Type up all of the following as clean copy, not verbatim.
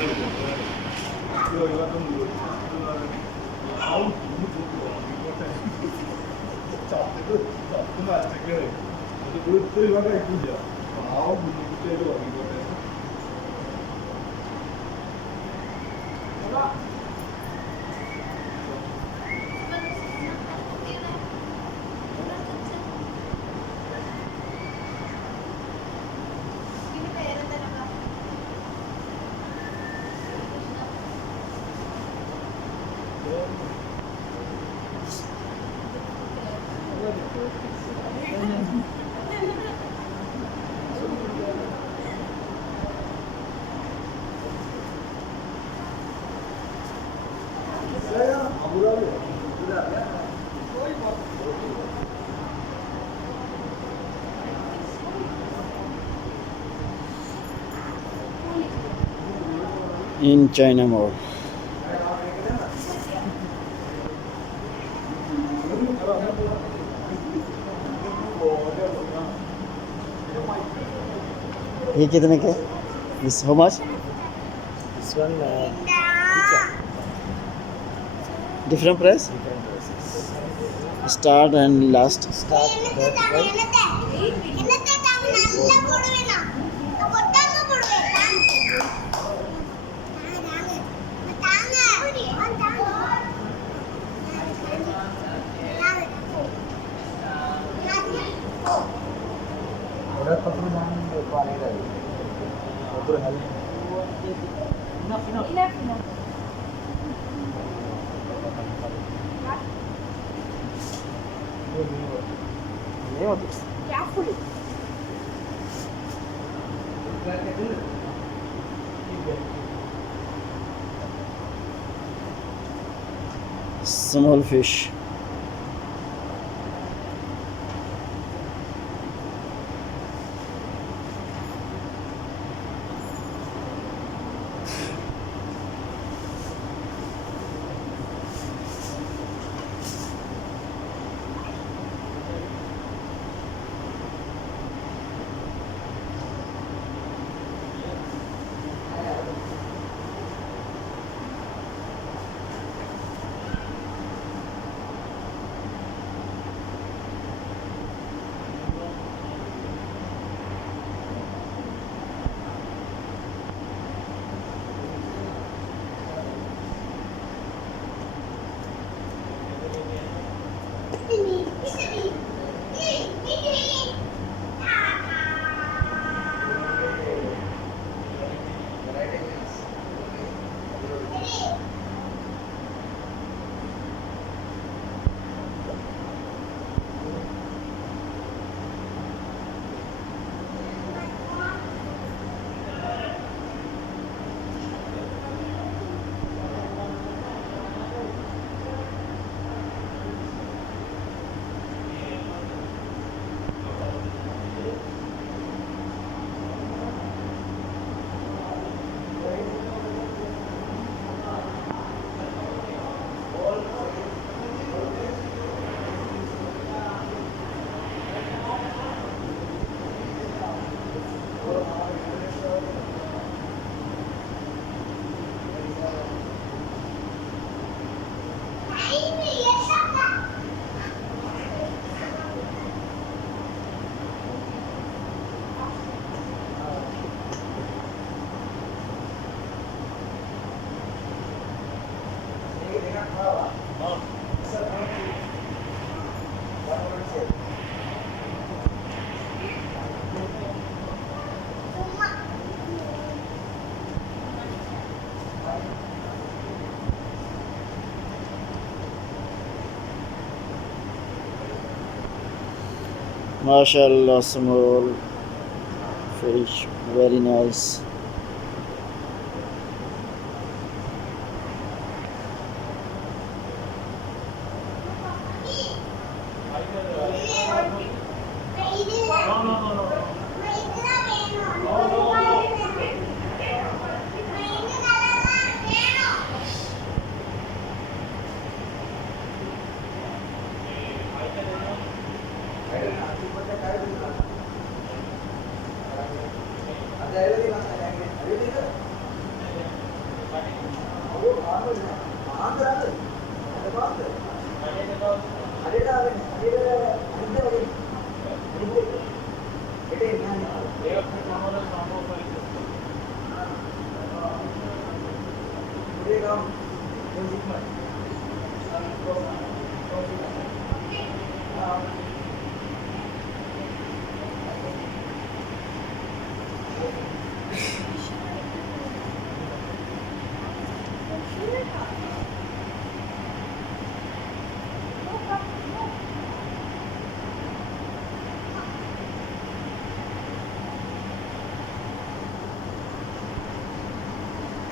이거 좀 아우 너무 좋고 자 그만 지금 그 들어가가 있군요. 아우 너무 때려 이거. In China Mall. ये कितने के? This how much? This one, Different price? different prices. Start and last. Start that price. Product photo jangan lupa nih dari. Photo hal. Enough. Ini apa? Carefully. Small fish. MashaAllah, small fish, very nice. Ada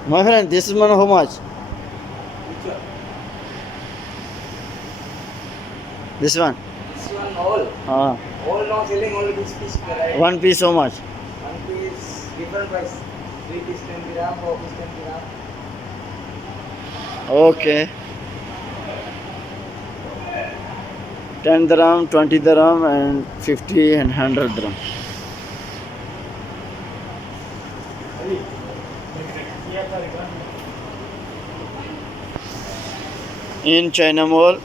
My friend, this is one how much? This one? This one all. Ah, All now selling only this piece variety. one piece how much? One piece different price. 3 piece 20 gram, 4 piece 20 gram. Okay. 10 dirham, 20 dirham, and 50 and 100 dirham. In China Mall.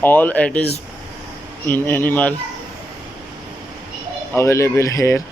All it is in animal available here.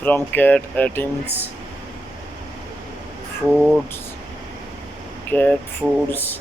From cat items, foods, cat foods,